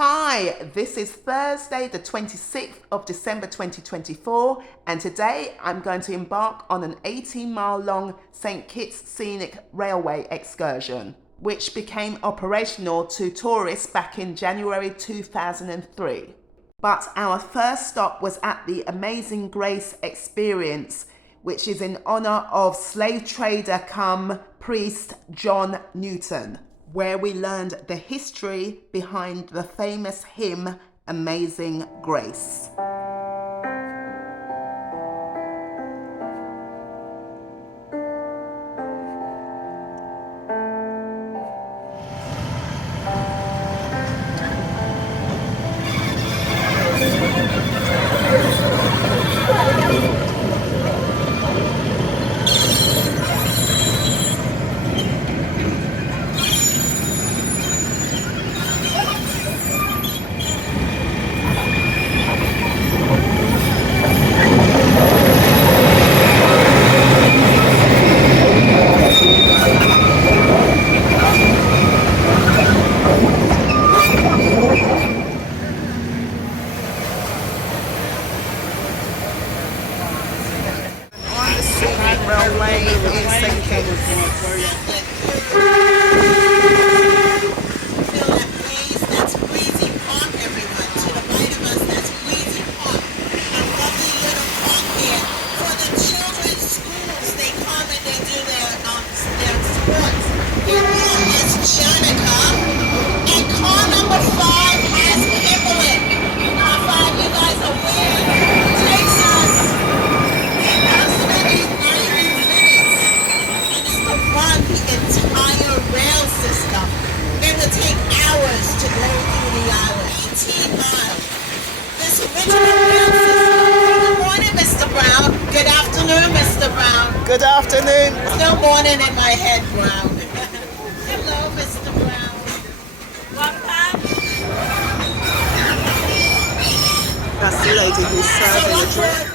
Hi, this is Thursday the 26th of December 2024 and today I'm going to embark on an 18-mile long St Kitts Scenic railway excursion, which became operational to tourists back in January 2003. But our first stop was at the amazing Graze experience, which is in honour of slave trader cum priest John Newton, where we learned the history behind the famous hymn Amazing Grace. Railway in St Kitts. Feel that breeze, that's breezy park, everyone. To the right of us, that's breezy park. A lovely little park here for the children's schools. They come and they do their sports. Here is Janica, and car number 5 has Kimberly. Car 5, you guys are where? Takes us approximately 90 minutes. And it's to run the entire rail system. It would take hours to go through the island. 18 miles. This original rail system. Good morning, Mr. Brown. Good afternoon, Mr. Brown. Good afternoon. Still morning in my head, Brown. Hello, Mr. Brown. That's the lady who's serving the drink.